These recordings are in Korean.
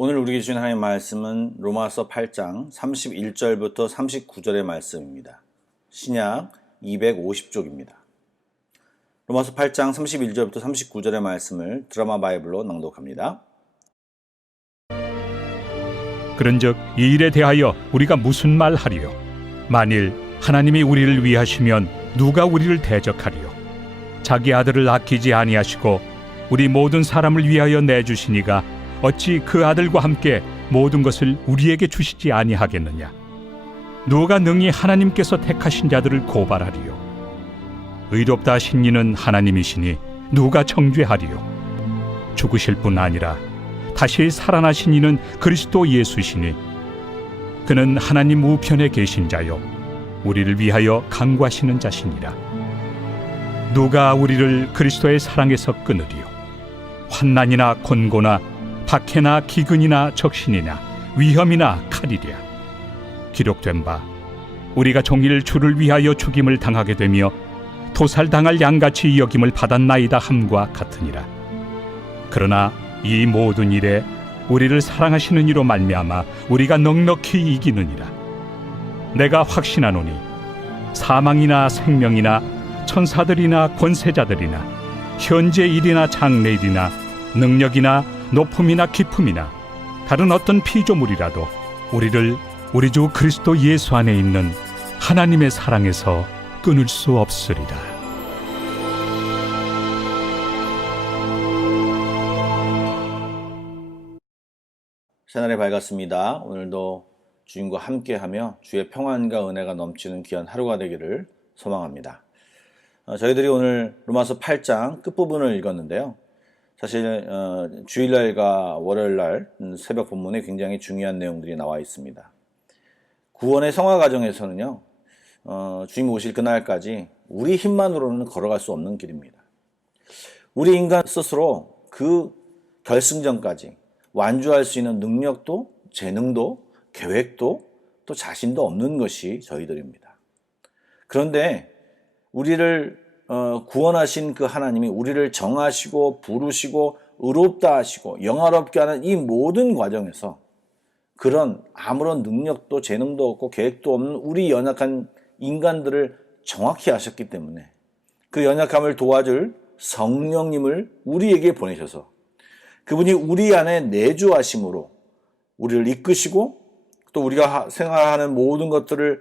오늘 우리에게 주신 하나님의 말씀은 로마서 8장 31절부터 39절의 말씀입니다. 신약 250쪽입니다. 로마서 8장 31절부터 39절의 말씀을 드라마 바이블로 낭독합니다. 그런즉 이 일에 대하여 우리가 무슨 말하리요? 만일 하나님이 우리를 위하시면 누가 우리를 대적하리요? 자기 아들을 아끼지 아니하시고 우리 모든 사람을 위하여 내주시니가 어찌 그 아들과 함께 모든 것을 우리에게 주시지 아니하겠느냐? 누가 능히 하나님께서 택하신 자들을 고발하리요? 의롭다 하신 이는 하나님이시니 누가 정죄하리요? 죽으실 뿐 아니라 다시 살아나신 이는 그리스도 예수시니 그는 하나님 우편에 계신 자요 우리를 위하여 간구하시는 자시니라. 누가 우리를 그리스도의 사랑에서 끊으리요? 환난이나 곤고나 박해나 기근이나 적신이나 위험이나 칼이랴. 기록된 바 우리가 종일 주를 위하여 죽임을 당하게 되며 도살당할 양같이 여김을 받았나이다 함과 같으니라. 그러나 이 모든 일에 우리를 사랑하시는 이로 말미암아 우리가 넉넉히 이기느니라. 내가 확신하노니 사망이나 생명이나 천사들이나 권세자들이나 현재 일이나 장래일이나 능력이나 높음이나 깊음이나 다른 어떤 피조물이라도 우리를 우리 주 그리스도 예수 안에 있는 하나님의 사랑에서 끊을 수 없으리라. 새날이 밝았습니다. 오늘도 주님과 함께하며 주의 평안과 은혜가 넘치는 귀한 하루가 되기를 소망합니다. 저희들이 오늘 로마서 8장 끝부분을 읽었는데요. 사실 주일날과 월요일날 새벽 본문에 굉장히 중요한 내용들이 나와 있습니다. 구원의 성화 과정에서는요, 주님 오실 그날까지 우리 힘만으로는 걸어갈 수 없는 길입니다. 우리 인간 스스로 그 결승전까지 완주할 수 있는 능력도, 재능도, 계획도, 또 자신도 없는 것이 저희들입니다. 그런데 우리를 구원하신 그 하나님이 우리를 정하시고 부르시고 의롭다 하시고 영화롭게 하는 이 모든 과정에서 그런 아무런 능력도 재능도 없고 계획도 없는 우리 연약한 인간들을 정확히 하셨기 때문에 그 연약함을 도와줄 성령님을 우리에게 보내셔서 그분이 우리 안에 내주하심으로 우리를 이끄시고 또 우리가 생활하는 모든 것들을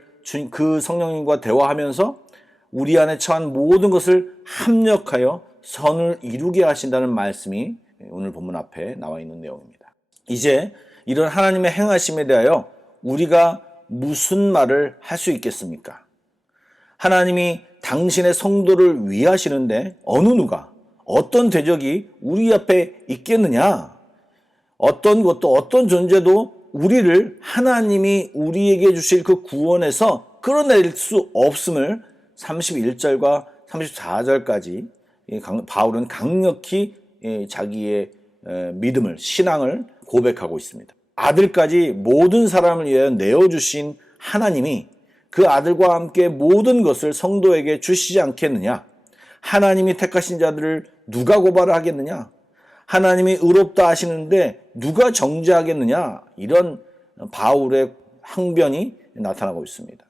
그 성령님과 대화하면서 우리 안에 처한 모든 것을 합력하여 선을 이루게 하신다는 말씀이 오늘 본문 앞에 나와 있는 내용입니다. 이제 이런 하나님의 행하심에 대하여 우리가 무슨 말을 할 수 있겠습니까? 하나님이 당신의 성도를 위하시는데 어느 누가 어떤 대적이 우리 앞에 있겠느냐? 어떤 것도 어떤 존재도 우리를 하나님이 우리에게 주실 그 구원에서 끌어낼 수 없음을 31절과 34절까지 바울은 강력히 자기의 믿음을, 신앙을 고백하고 있습니다. 아들까지 모든 사람을 위하여 내어주신 하나님이 그 아들과 함께 모든 것을 성도에게 주시지 않겠느냐? 하나님이 택하신 자들을 누가 고발하겠느냐? 하나님이 의롭다 하시는데 누가 정죄하겠느냐? 이런 바울의 항변이 나타나고 있습니다.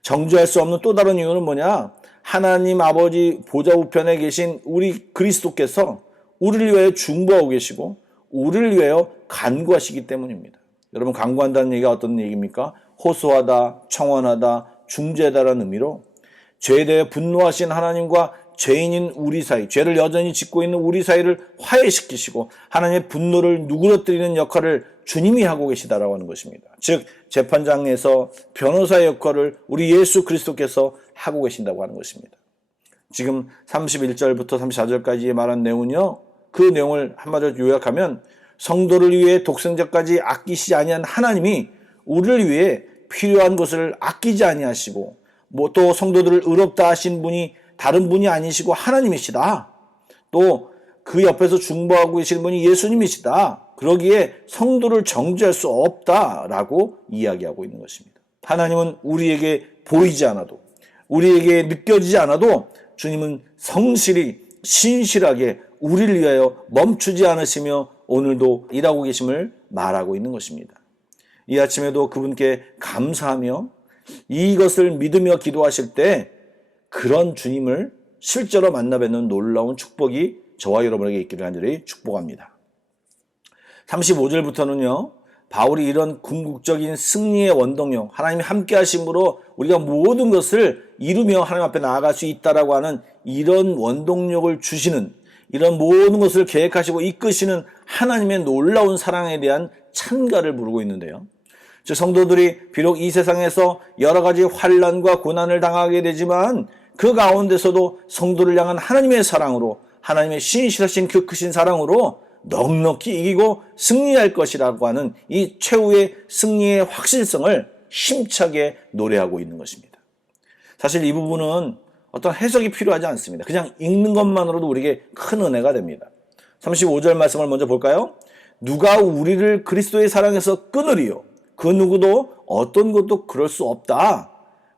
정죄할 수 없는 또 다른 이유는 뭐냐? 하나님 아버지 보좌 우편에 계신 우리 그리스도께서 우리를 위하여 중보하고 계시고 우리를 위하여 간구하시기 때문입니다. 여러분, 간구한다는 얘기가 어떤 얘기입니까? 호소하다, 청원하다, 중재하다라는 의미로 죄에 대해 분노하신 하나님과 죄인인 우리 사이, 죄를 여전히 짓고 있는 우리 사이를 화해시키시고 하나님의 분노를 누그러뜨리는 역할을 주님이 하고 계시다라고 하는 것입니다. 즉 재판장에서 변호사의 역할을 우리 예수 그리스도께서 하고 계신다고 하는 것입니다. 지금 31절부터 34절까지 말한 내용은요, 그 내용을 한마디로 요약하면 성도를 위해 독생자까지 아끼시지 아니한 하나님이 우리를 위해 필요한 것을 아끼지 아니하시고 또 성도들을 의롭다 하신 분이 다른 분이 아니시고 하나님이시다. 또 그 옆에서 중보하고 계시는 분이 예수님이시다. 그러기에 성도를 정죄할 수 없다라고 이야기하고 있는 것입니다. 하나님은 우리에게 보이지 않아도, 우리에게 느껴지지 않아도 주님은 성실히 신실하게 우리를 위하여 멈추지 않으시며 오늘도 일하고 계심을 말하고 있는 것입니다. 이 아침에도 그분께 감사하며 이것을 믿으며 기도하실 때 그런 주님을 실제로 만나 뵙는 놀라운 축복이 저와 여러분에게 있기를 간절히 축복합니다. 35절부터는요. 바울이 이런 궁극적인 승리의 원동력, 하나님이 함께 하심으로 우리가 모든 것을 이루며 하나님 앞에 나아갈 수 있다라고 하는 이런 원동력을 주시는, 이런 모든 것을 계획하시고 이끄시는 하나님의 놀라운 사랑에 대한 찬가를 부르고 있는데요. 즉 성도들이 비록 이 세상에서 여러 가지 환난과 고난을 당하게 되지만 그 가운데서도 성도를 향한 하나님의 사랑으로, 하나님의 신실하신 그 크신 사랑으로 넉넉히 이기고 승리할 것이라고 하는 이 최후의 승리의 확실성을 힘차게 노래하고 있는 것입니다. 사실 이 부분은 어떤 해석이 필요하지 않습니다. 그냥 읽는 것만으로도 우리에게 큰 은혜가 됩니다. 35절 말씀을 먼저 볼까요? 누가 우리를 그리스도의 사랑에서 끊으리요? 그 누구도 어떤 것도 그럴 수 없다.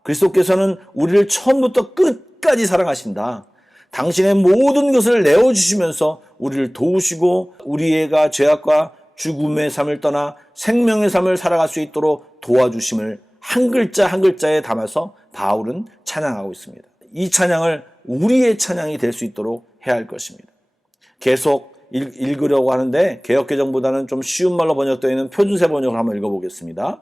그리스도께서는 우리를 처음부터 끝까지 사랑하신다. 당신의 모든 것을 내어주시면서 우리를 도우시고 우리가 죄악과 죽음의 삶을 떠나 생명의 삶을 살아갈 수 있도록 도와주심을 한 글자 한 글자에 담아서 바울은 찬양하고 있습니다. 이 찬양을 우리의 찬양이 될 수 있도록 해야 할 것입니다. 계속 읽으려고 하는데 개역개정보다는 좀 쉬운 말로 번역되어 있는 표준세 번역을 한번 읽어보겠습니다.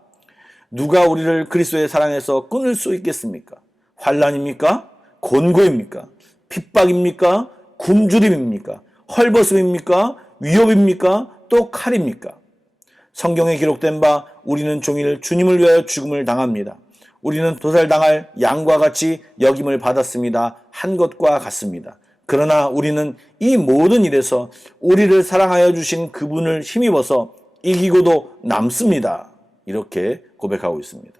누가 우리를 그리스도의 사랑에서 끊을 수 있겠습니까? 환난입니까? 곤고입니까? 핍박입니까? 굶주림입니까? 헐벗음입니까? 위협입니까? 또 칼입니까? 성경에 기록된 바 우리는 종일 주님을 위하여 죽음을 당합니다. 우리는 도살당할 양과 같이 여김을 받았습니다. 한 것과 같습니다. 그러나 우리는 이 모든 일에서 우리를 사랑하여 주신 그분을 힘입어서 이기고도 남습니다. 이렇게 고백하고 있습니다.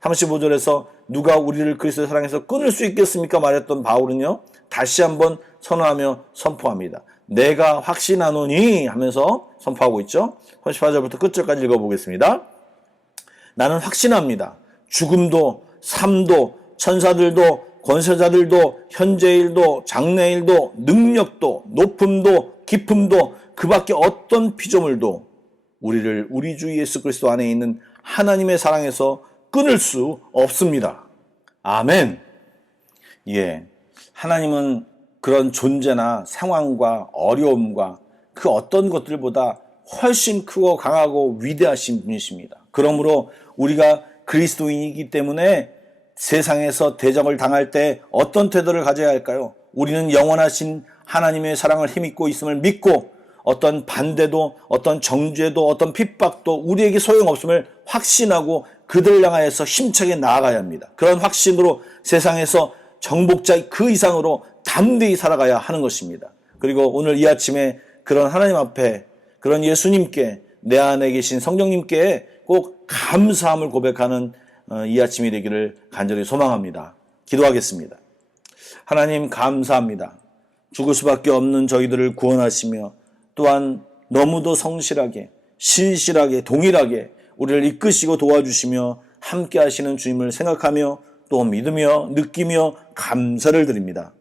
35절에서 누가 우리를 그리스도의 사랑에서 끊을 수 있겠습니까? 말했던 바울은요. 다시 한번 선언하며 선포합니다. 내가 확신하노니 하면서 선포하고 있죠. 38절부터 끝절까지 읽어보겠습니다. 나는 확신합니다. 죽음도 삶도 천사들도 권세자들도 현재일도 장래일도 능력도 높음도 깊음도 그 밖에 어떤 피조물도 우리를 우리 주 예수 그리스도 안에 있는 하나님의 사랑에서 끊을 수 없습니다. 아멘. 예, 하나님은 그런 존재나 상황과 어려움과 그 어떤 것들보다 훨씬 크고 강하고 위대하신 분이십니다. 그러므로 우리가 그리스도인이기 때문에 세상에서 대적을 당할 때 어떤 태도를 가져야 할까요? 우리는 영원하신 하나님의 사랑을 힘입고 있음을 믿고 어떤 반대도 어떤 정죄도 어떤 핍박도 우리에게 소용없음을 확신하고 그들을 향하여서 힘차게 나아가야 합니다. 그런 확신으로 세상에서 정복자 그 이상으로 담대히 살아가야 하는 것입니다. 그리고 오늘 이 아침에 그런 하나님 앞에 그런 예수님께 내 안에 계신 성령님께 꼭 감사함을 고백하는 이 아침이 되기를 간절히 소망합니다. 기도하겠습니다. 하나님 감사합니다. 죽을 수밖에 없는 저희들을 구원하시며 또한 너무도 성실하게 신실하게 동일하게 우리를 이끄시고 도와주시며 함께 하시는 주님을 생각하며 또 믿으며 느끼며 감사를 드립니다.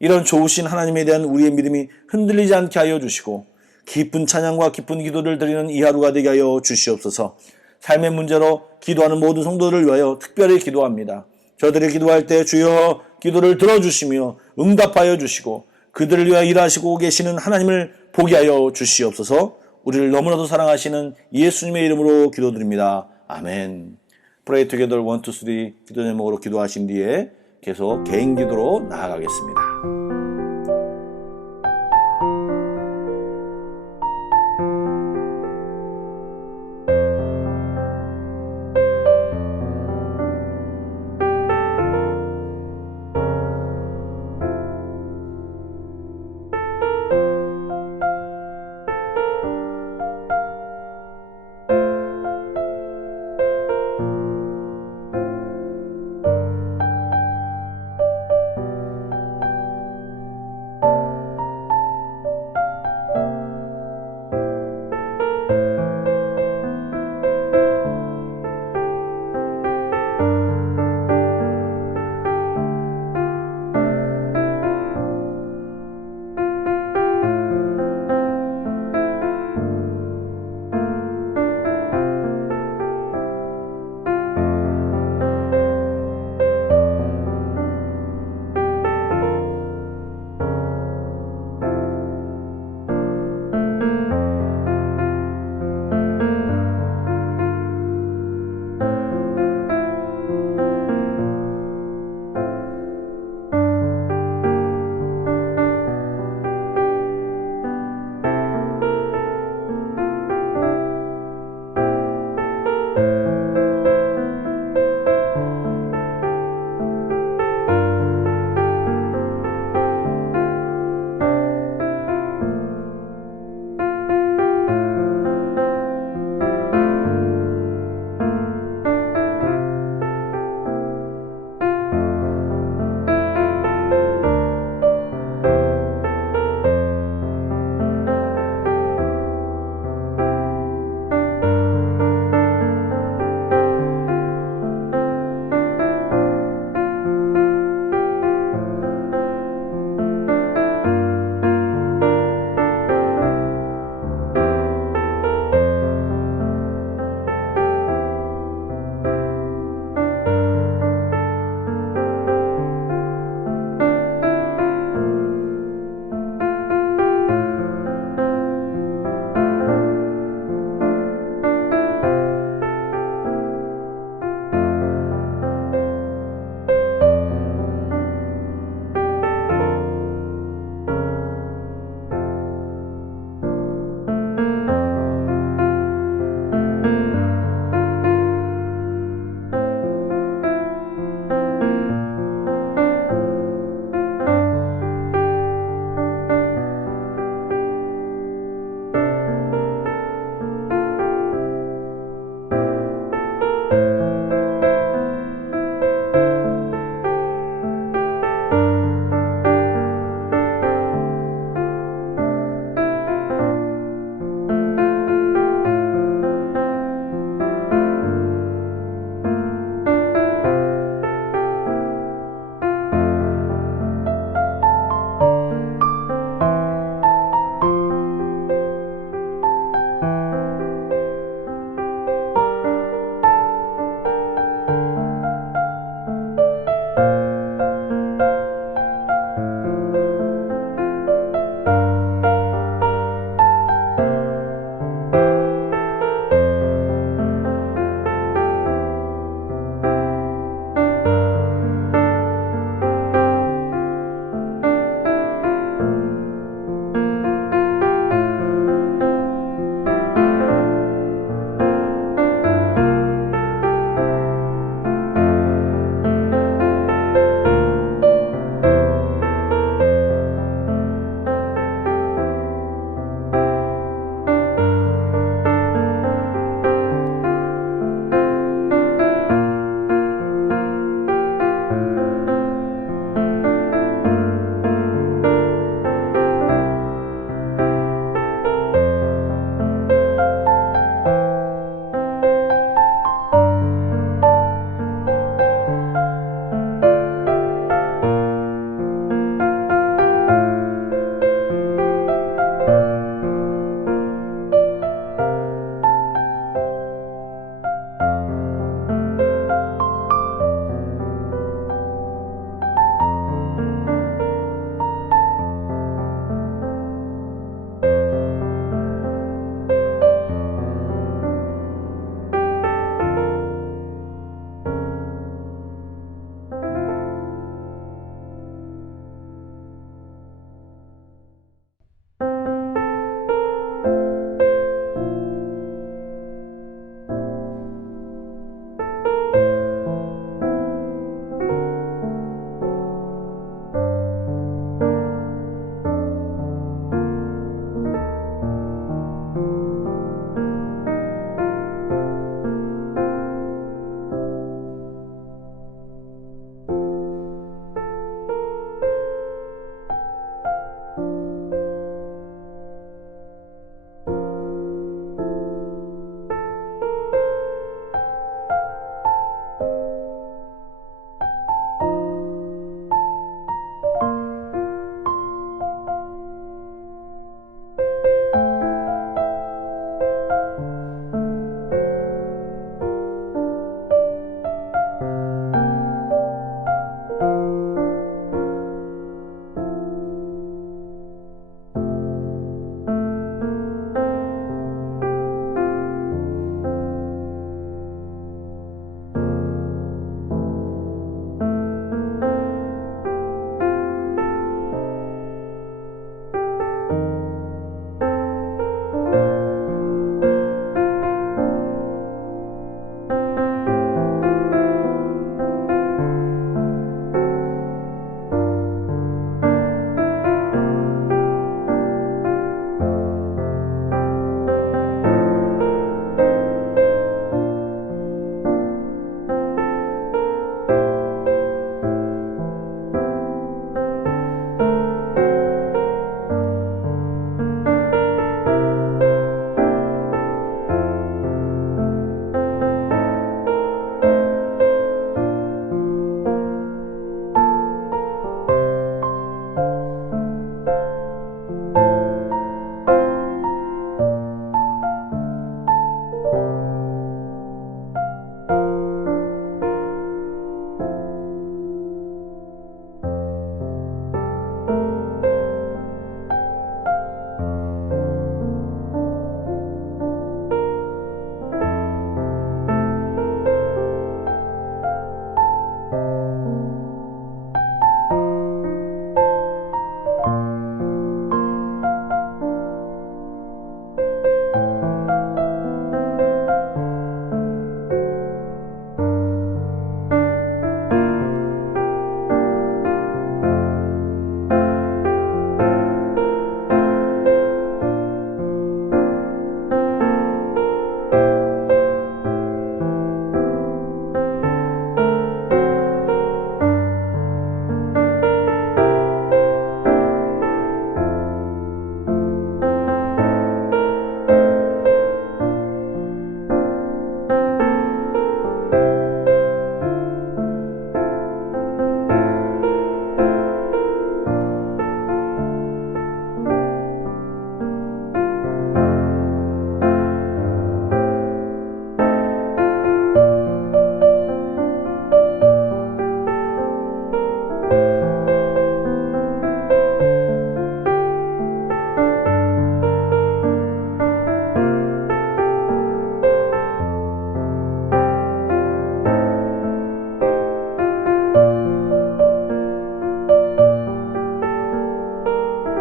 이런 좋으신 하나님에 대한 우리의 믿음이 흔들리지 않게 하여 주시고 기쁜 찬양과 기쁜 기도를 드리는 이 하루가 되게 하여 주시옵소서. 삶의 문제로 기도하는 모든 성도들을 위하여 특별히 기도합니다. 저들이 기도할 때 주여 기도를 들어주시며 응답하여 주시고 그들을 위하여 일하시고 계시는 하나님을 보게 하여 주시옵소서. 우리를 너무나도 사랑하시는 예수님의 이름으로 기도드립니다. 아멘. Pray together 1, 2, 3 기도 제목으로 기도하신 뒤에 계속 개인 기도로 나아가겠습니다.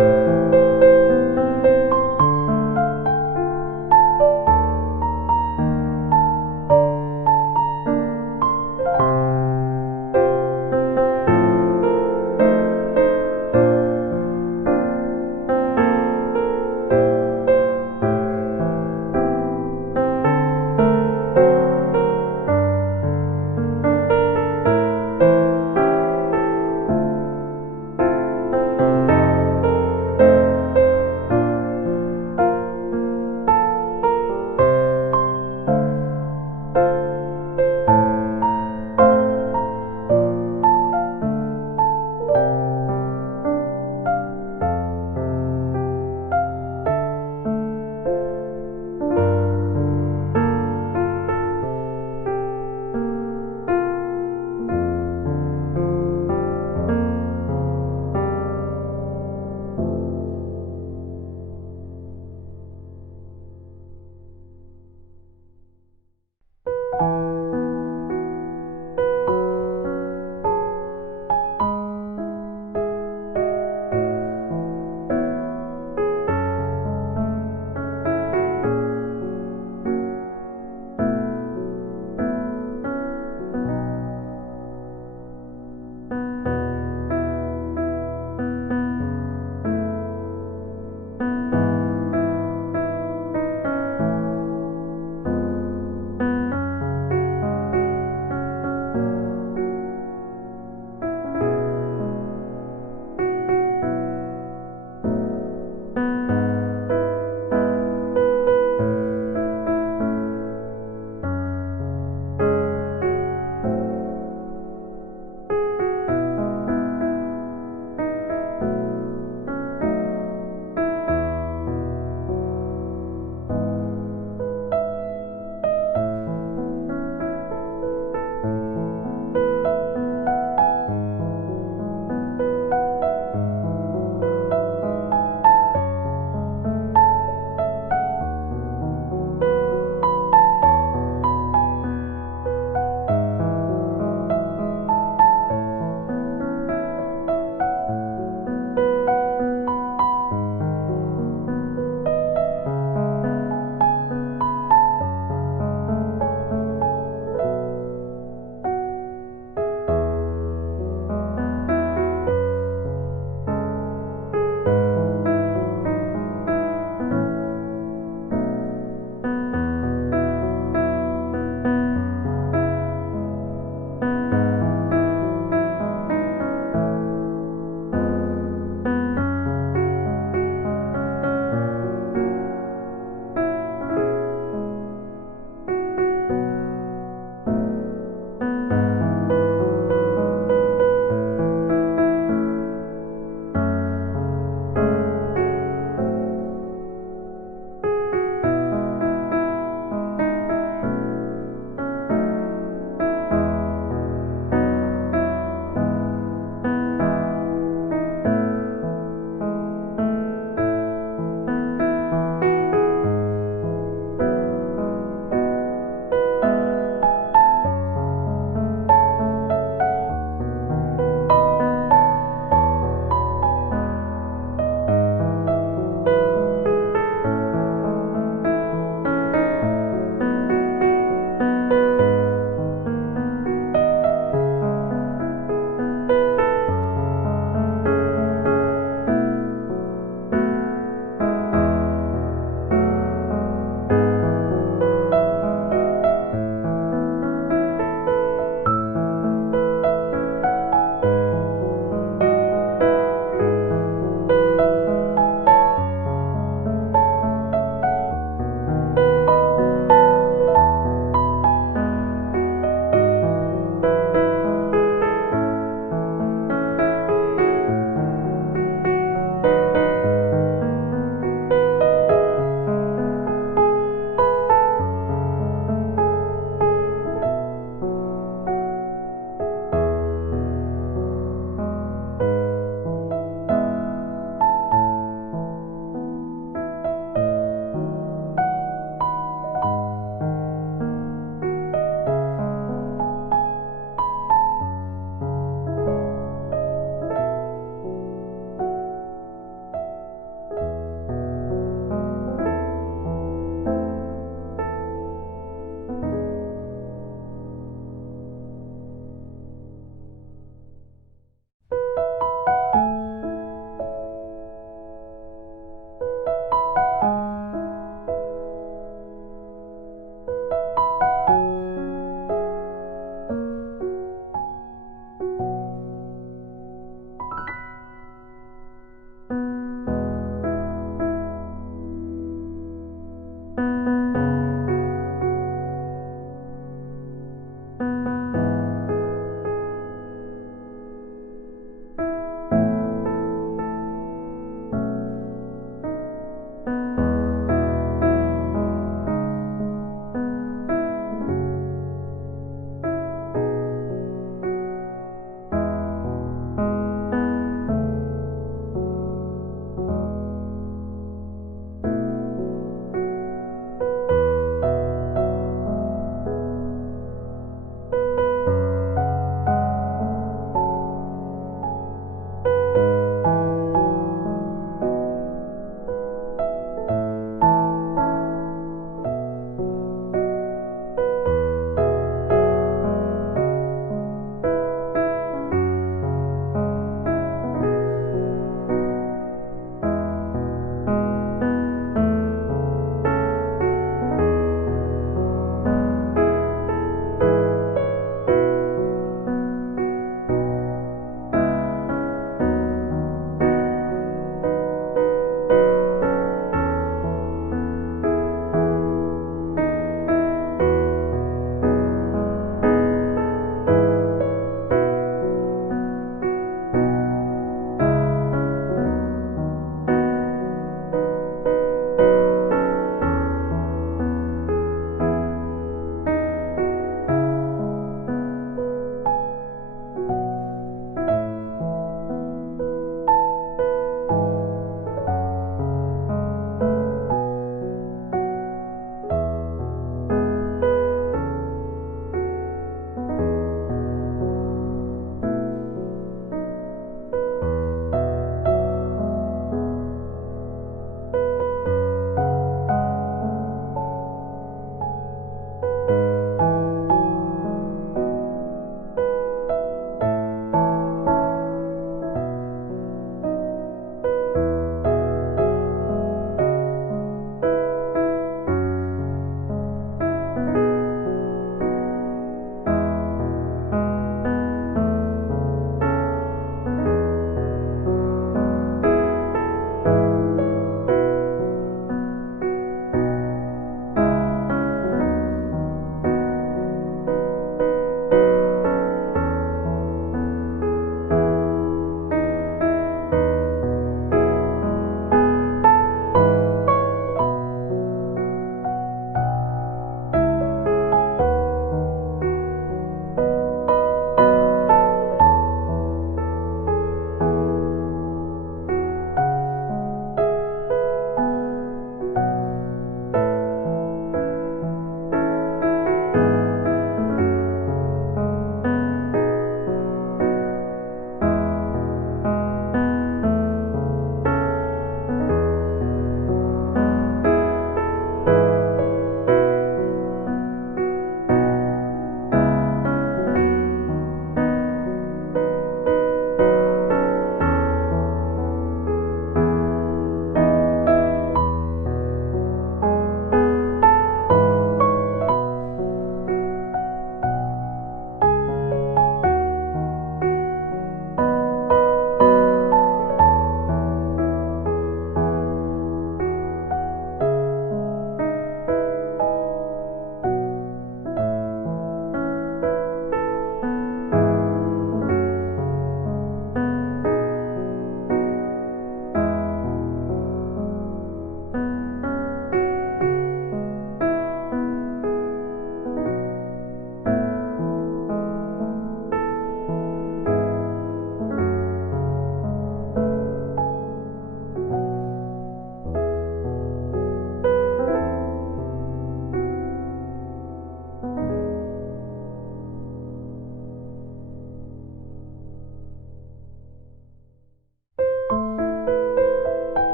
감사합니다.